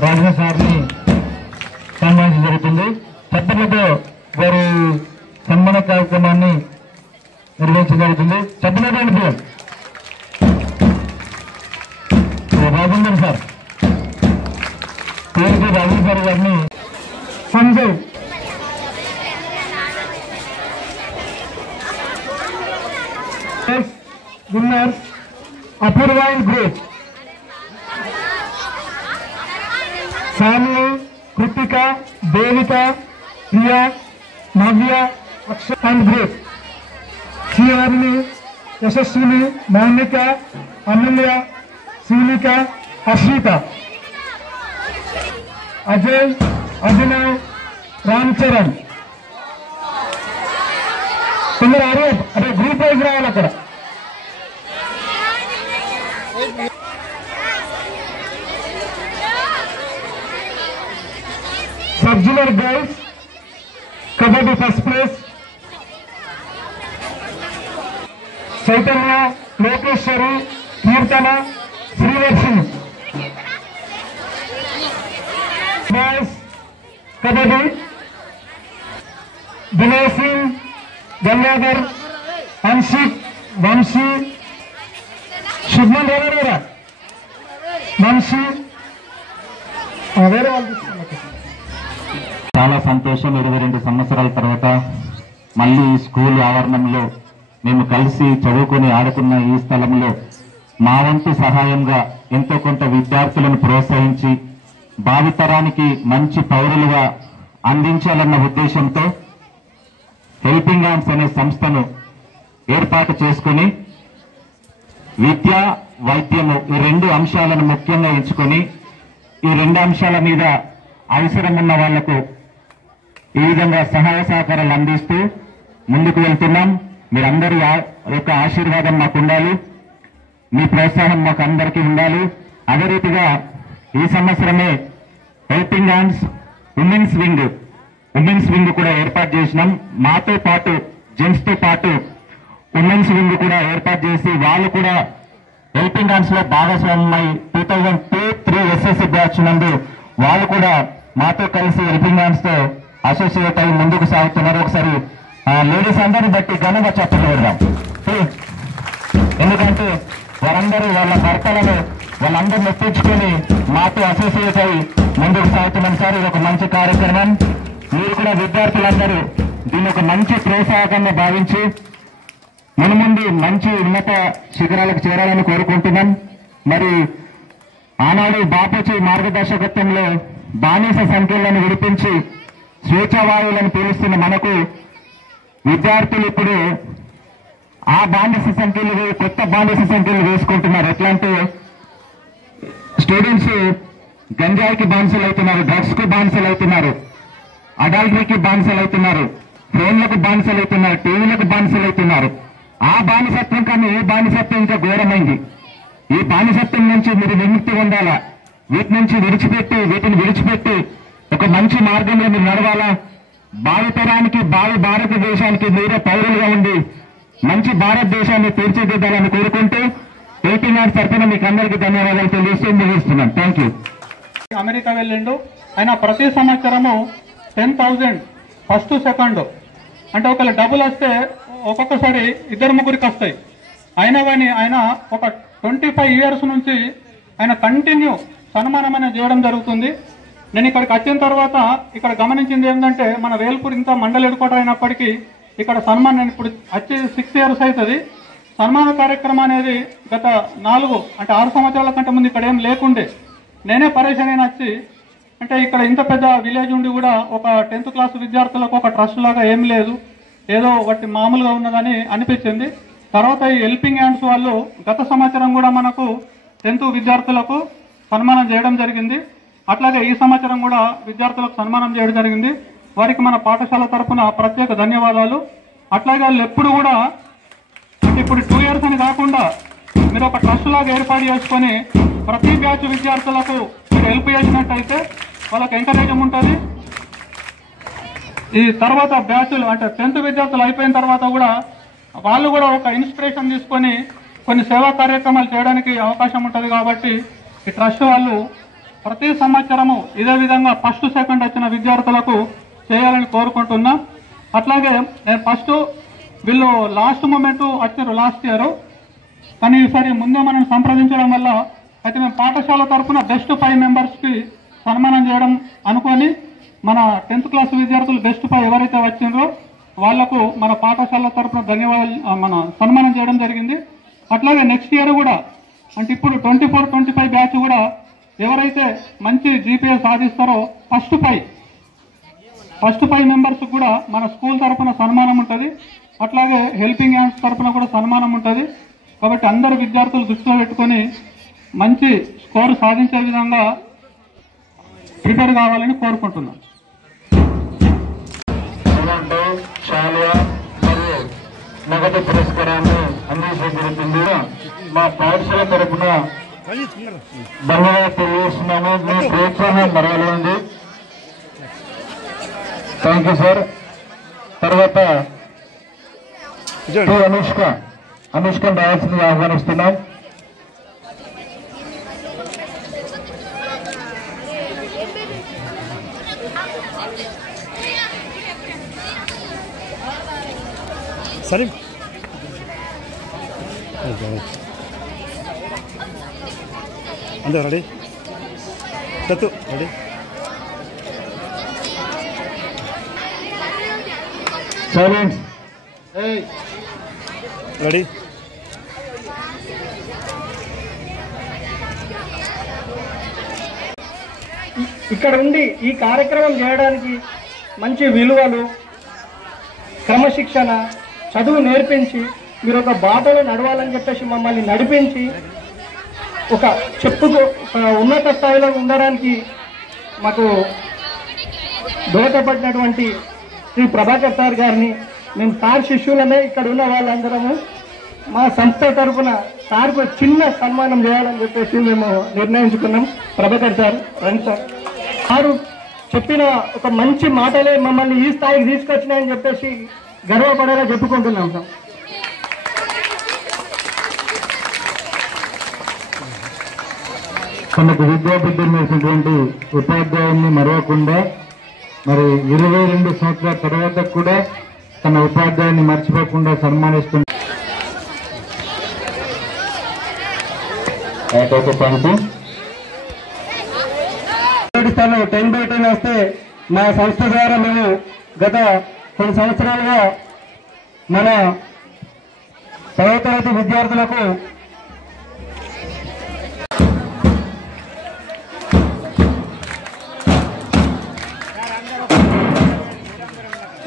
రాజేష్ సార్ని సన్మానించడం జరుగుతుంది. చప్పట్లతో వారి సన్మాన కార్యక్రమాన్ని నిర్వహించడం జరుగుతుంది. చప్పట్లతో రాజేందర్ సార్ పేరుకి రాజేంద్ర సార్ గారిని సంజయ్ విన్నర్స్ అపూర్వ గ్రూప్ సామి, కృతిక, దేవిక, ప్రియా, నవ్య, అక్షర్ అండ్ గ్రూప్. శ్రీవారిని, యశస్విని, మౌనిక, అమూల్య, శివనిక, హర్షిత, అజయ్, అభినవ్, రామ్ చరణ్. కొందరు అరే గ్రూప్ వైజ్ రావాలి అక్కడ. Sub junior girls kabaddi first place Chaitanya, Lokeshwari, Keerthana, Srilakshmi. Boys kabaddi Vinay Singh, Gangadhar, Hanshik, Vamshi, Shubman వేరేరా వంశీ వేరే వాళ్ళు. చాలా సంతోషం. 22 సంవత్సరాల తర్వాత మళ్ళీ ఈ స్కూల్ ఆవరణంలో మేము కలిసి చదువుకొని ఆడుకున్న ఈ స్థలంలో మా వంతు సహాయంగా ఎంతో కొంత విద్యార్థులను ప్రోత్సహించి భావితరానికి మంచి పౌరులుగా అందించాలన్న ఉద్దేశంతో హెల్పింగ్ హ్యాండ్స్ అనే సంస్థను ఏర్పాటు చేసుకుని విద్య, వైద్యము ఈ 2 అంశాలను ముఖ్యంగా ఎంచుకొని ఈ 2 అంశాల మీద అవసరం ఉన్న వాళ్లకు ఈ విధంగా సహాయ సహకారాలు అందిస్తూ ముందుకు వెళ్తున్నాం. మీరందరూ యొక్క ఆశీర్వాదం మాకు ఉండాలి, మీ ప్రోత్సాహం మాకు అందరికీ ఉండాలి. అదే రీతిగా ఈ సంవత్సరమే హెల్పింగ్ హ్యాండ్స్ ఉమెన్స్ వింగ్ కూడా ఏర్పాటు చేసినాం. మాతో పాటు జెంట్స్ తో పాటు ఉమెన్స్ వింగ్ కూడా ఏర్పాటు చేసి వాళ్ళు కూడా హెల్పింగ్ హ్యాండ్స్ లో భాగస్వామ్యమై 2002-03 ఎస్ఎస్సి బ్యాచ్ నందు వాళ్ళు కూడా మాతో కలిసి హెల్పింగ్ హ్యాండ్స్ తో అసోసియేట్ అయి ముందుకు సాగుతున్నారు. ఒకసారి లేడీస్ అందరిని బట్టి ఘనంగా చెప్పలు పెడదాం. ఎందుకంటే వారందరూ వాళ్ళ భర్తలను వాళ్ళందరూ మెప్పించుకొని మాతో అసోసియేట్ అయి ముందుకు సాగుతున్నాం. సార్, ఇది ఒక మంచి కార్యక్రమం. మీరు కూడా విద్యార్థులందరూ దీన్ని ఒక మంచి ప్రోత్సాహకంగా భావించి మునుముందు మంచి ఉన్నత శిఖరాలకు చేరాలని కోరుకుంటున్నాం. మరి ఆనాడు బాపూజీ మార్గదర్శకత్వంలో బానిస సంఖ్యలను విడిపించి స్వేచ్ఛావాయువులను పీలుస్తున్న మనకు విద్యార్థులు ఇప్పుడు ఆ బానిస సంఖ్యలు కొత్త బానిస సంఖ్యలు వేసుకుంటున్నారు. ఎట్లా అంటే స్టూడెంట్స్ గంజాయికి బానిసలు అవుతున్నారు, డ్రగ్స్ కు బానిసలు అవుతున్నారు, అడల్టరీకి బానిసలు అవుతున్నారు, ఫోన్లకు బానిసలు అవుతున్నారు, టీవీలకు బానిసలు అవుతున్నారు. ఆ బానిసత్వం కన్నా ఈ బానిసత్వం ఇంకా ఘోరమైంది. ఈ బానిసత్వం నుంచి మీరు విముక్తి పొందాలా, వీటిని విడిచిపెట్టి ఒక మంచి మార్గంలో మీరు నడవాలా. భావితరానికి, భారతదేశానికి మీరే పౌరులుగా ఉండి మంచి భారతదేశాన్ని తీర్చిదిద్దాలని కోరుకుంటూ హెల్పింగ్ హ్యాండ్స్ తరఫున మీకు అందరికీ ధన్యవాదాలు తెలియజేస్తూ ముగిస్తున్నాను. Thank you. అమెరికా వెళ్ళిండు. ఆయన ప్రతి సంవత్సరము 10,000 ఫస్ట్ సెకండ్ అంటే ఒకవేళ డబ్బులు వస్తే ఒక్కొక్కసారి 2-3కి వస్తాయి. అయినా కానీ ఆయన ఒక 25 ఇయర్స్ నుంచి ఆయన కంటిన్యూ సన్మానం అనేది చేయడం జరుగుతుంది. నేను ఇక్కడికి వచ్చిన తర్వాత ఇక్కడ గమనించింది ఏంటంటే మన వేల్పూర్ ఇంత మండలి హెడ్క్వార్టర్ అయినప్పటికీ ఇక్కడ సన్మానం, నేను ఇప్పుడు వచ్చి 6 ఇయర్స్ అవుతుంది. సన్మాన కార్యక్రమం అనేది గత 6 సంవత్సరాల కంటే ముందు ఇక్కడ ఏం లేకుండే. నేనే పరేషాన్ అయిన వచ్చి అంటే ఇక్కడ ఇంత పెద్ద విలేజ్ ఉండి కూడా ఒక 10th క్లాస్ విద్యార్థులకు ఒక ట్రస్ట్ లాగా ఏం లేదు, ఏదో ఒకటి మామూలుగా ఉన్నదని అనిపించింది. తర్వాత ఈ హెల్పింగ్ హ్యాండ్స్ వాళ్ళు గత సంవత్సరం కూడా మనకు 10th విద్యార్థులకు సన్మానం చేయడం జరిగింది. అట్లాగే ఈ సంవత్సరం కూడా విద్యార్థులకు సన్మానం చేయడం జరిగింది. వారికి మన పాఠశాల తరఫున ప్రత్యేక ధన్యవాదాలు. అట్లాగే వాళ్ళు ఎప్పుడు కూడా ఇప్పుడు 2 ఇయర్స్ అని కాకుండా మీరు ఒక ట్రస్ట్ లాగా ఏర్పాటు చేసుకొని ప్రతి బ్యాచ్ విద్యార్థులకు మీరు హెల్ప్ చేసినట్టయితే వాళ్ళకి ఎంకరేజ్ ఉంటుంది. ఈ తర్వాత బ్యాచ్లు అంటే 10th విద్యార్థులు అయిపోయిన తర్వాత కూడా వాళ్ళు కూడా ఒక ఇన్స్పిరేషన్ తీసుకొని కొన్ని సేవా కార్యక్రమాలు చేయడానికి అవకాశం ఉంటుంది. కాబట్టి ఈ ట్రస్ట్ వాళ్ళు ప్రతి సంవత్సరము ఇదే విధంగా ఫస్ట్ సెకండ్ వచ్చిన విద్యార్థులకు చేయాలని కోరుకుంటున్నా. అట్లాగే నేను ఫస్ట్ వీళ్ళు లాస్ట్ మూమెంట్ వచ్చారు లాస్ట్ ఇయర్, కానీ ఈసారి ముందే మనం సంప్రదించడం వల్ల అయితే మేము పాఠశాల తరఫున బెస్ట్ 5 మెంబర్స్కి సన్మానం చేయడం అనుకొని మన 10th క్లాస్ విద్యార్థులు బెస్ట్ 5 ఎవరైతే వచ్చిండ్రో వాళ్లకు మన పాఠశాల తరఫున ధన్యవాదాలు మన సన్మానం చేయడం జరిగింది. అట్లాగే నెక్స్ట్ ఇయర్ కూడా అంటే ఇప్పుడు 24-25 బ్యాచ్ కూడా ఎవరైతే మంచి జీపీఏ సాధిస్తారో ఫస్ట్ 5 మెంబర్స్ కూడా మన స్కూల్ తరఫున సన్మానం ఉంటుంది. అట్లాగే హెల్పింగ్ హ్యాండ్స్ తరఫున కూడా సన్మానం ఉంటుంది. కాబట్టి అందరు విద్యార్థులు దృష్టిలో పెట్టుకొని మంచి స్కోర్ సాధించే విధంగా ప్రిపేర్ కావాలని కోరుకుంటున్నాను. మరియు నగదు పురస్కారాన్ని అందించబడుతుంది. మా పాఠశాల తరఫున ధన్యవాదాలు తెలియజేస్తున్నాము. మీ ప్రోత్సాహం మరవలేదు. Thank you sir. తర్వాత అనుష్కను రావాల్సిందిగా ఆహ్వానిస్తున్నాం. సరే అంతే రెడీ చత్తు రెడీ సైలెన్స్ రెడీ ఇక్కడ ఉండి ఈ కార్యక్రమం చేయడానికి మంచి విలువలు, క్రమశిక్షణ, చదువు నేర్పించి మీరు ఒక బాటలో నడవాలని చెప్పేసి మమ్మల్ని నడిపించి ఒక ఉన్నత స్థాయిలో ఉండడానికి మాకు దోహదపడినటువంటి శ్రీ ప్రభాకర్ సార్ గారిని మేము సార్ శిష్యులమే ఇక్కడ ఉన్న వాళ్ళందరము మా సంస్థ తరఫున సార్కు చిన్న సన్మానం చేయాలని చెప్పేసి మేము నిర్ణయించుకున్నాం. ప్రభాకర్ సార్ రండి సార్. సారు చెప్పిన ఒక మంచి మాటలే మమ్మల్ని ఈ స్థాయికి తీసుకొచ్చినాయని చెప్పేసి గర్వపడేలా చెప్పుకుంటున్నాం సార్. తనకు విద్యాబుద్ధులు నేర్చినటువంటి ఉపాధ్యాయుల్ని మరవకుండా మరి 22 సంవత్సరాల తర్వాత కూడా తన ఉపాధ్యాయుని మర్చిపోకుండా సన్మానిస్తుంది. స్థానం 10/10 వస్తే మా సంస్థ ద్వారా మేము గత కొన్ని సంవత్సరాలుగా మన 10వ తరగతి విద్యార్థులకు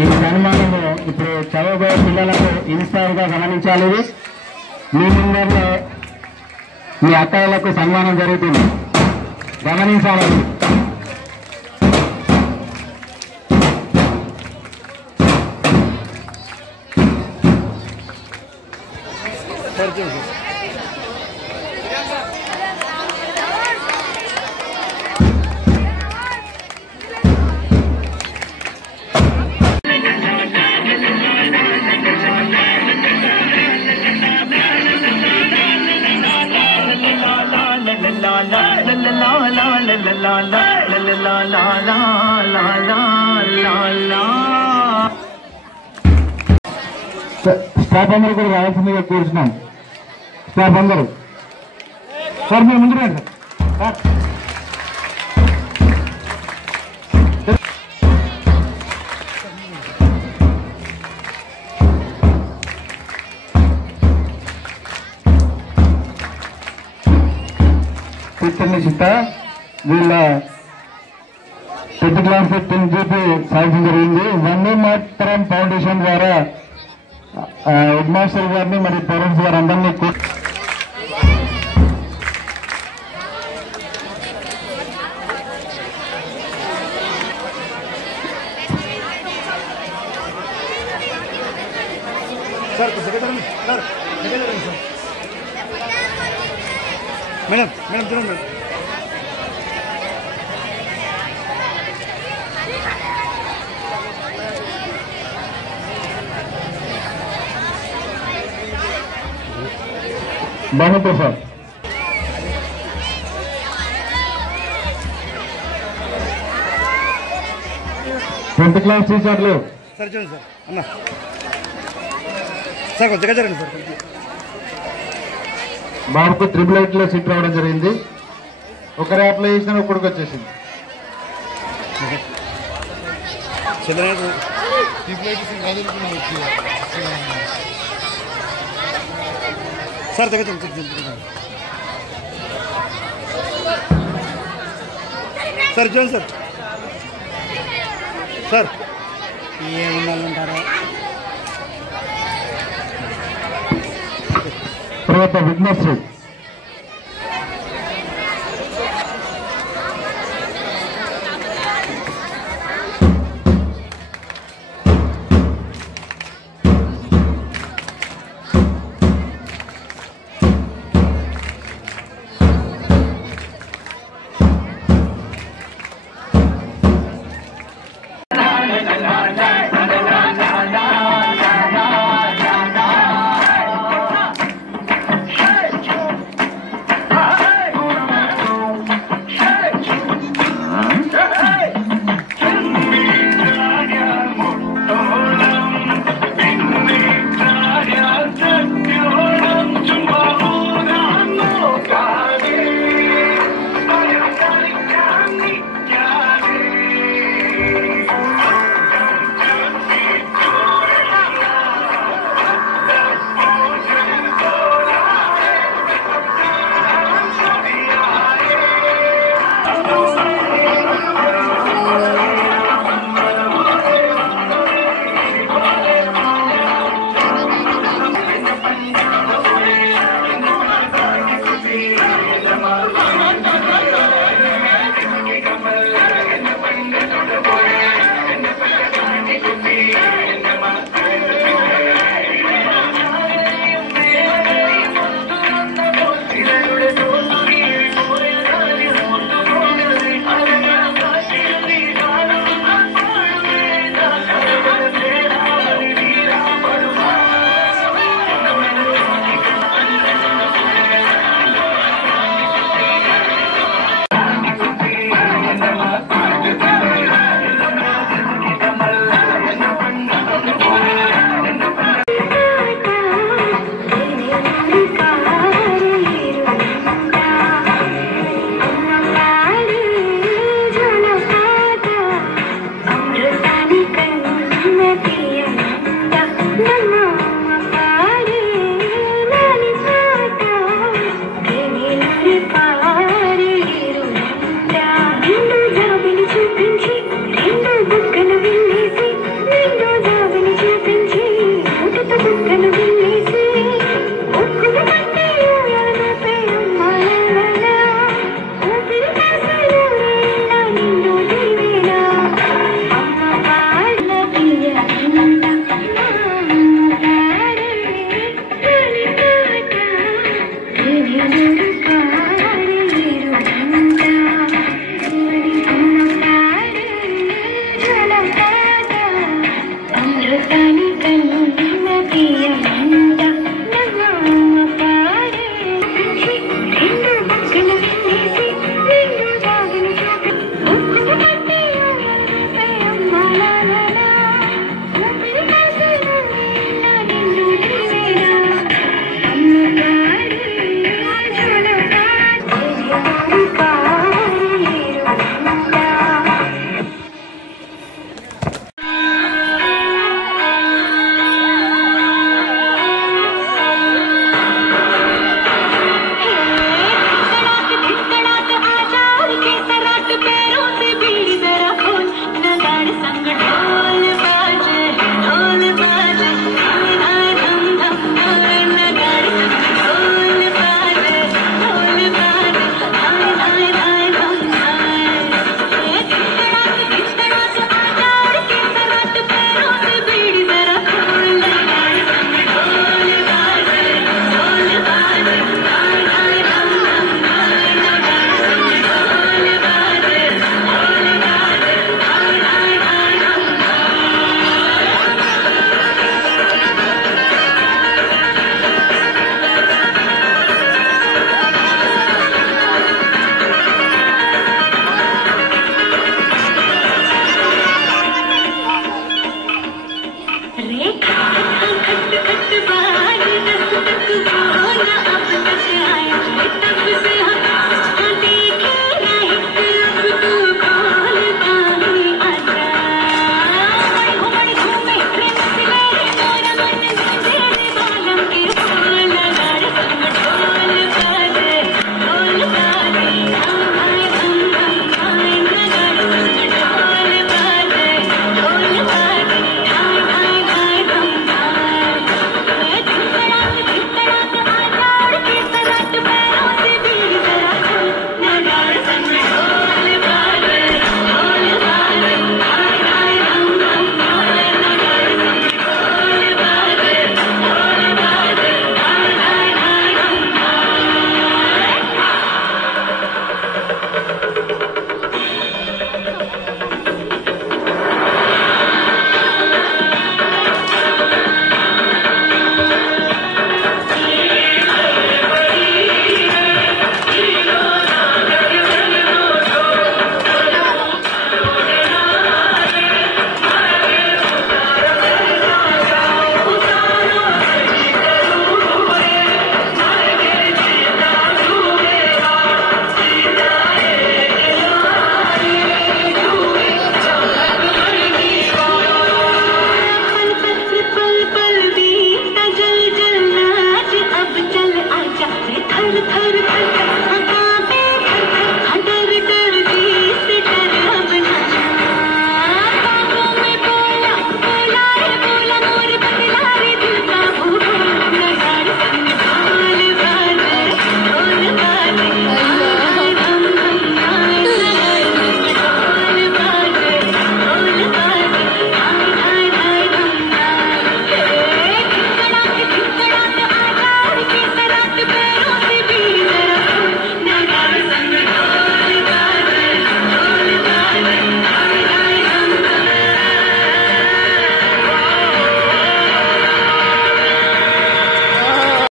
ఈ సన్మానము ఇప్పుడు చదవబోయే పిల్లలకు ఇన్స్పైర్గా గమనించాలి. మీ ముందరనే మీ అక్కలకు సన్మానం జరుగుతుంది, గమనించాలి. స్టాఫ్ అందరూ కూడా రావాల్సిందిగా కోరుతున్నాం. స్టాఫ్ అందరూ సార్ మీరు ముందు రండి సార్. టీచర్ని చిత్త వీళ్ళ 10th క్లాస్ 10 జీపీ సాధించడం జరిగింది. వందే మాతరం ఫౌండేషన్ ద్వారా హెడ్ మాస్టర్ గారిని మరి పేరెంట్స్ గారు అందరినీ మేడం మేడం చూడండి మేడం. భానుప్రసాద్ 10th క్లాస్ టీచర్లు సార్ చూడండి సార్ అన్న సార్ కొంచెం దగ్గర జరగండి సార్ బాబుకు 888లో సీట్ రావడం జరిగింది. ఒకరి యాప్లో వేసిన ఒక్కడికి వచ్చేసింది. సార్ దగ్గర సార్ చూడండి సార్ సార్ ఏముండాలంటారా తర్వాత విఘ్నశ్రీ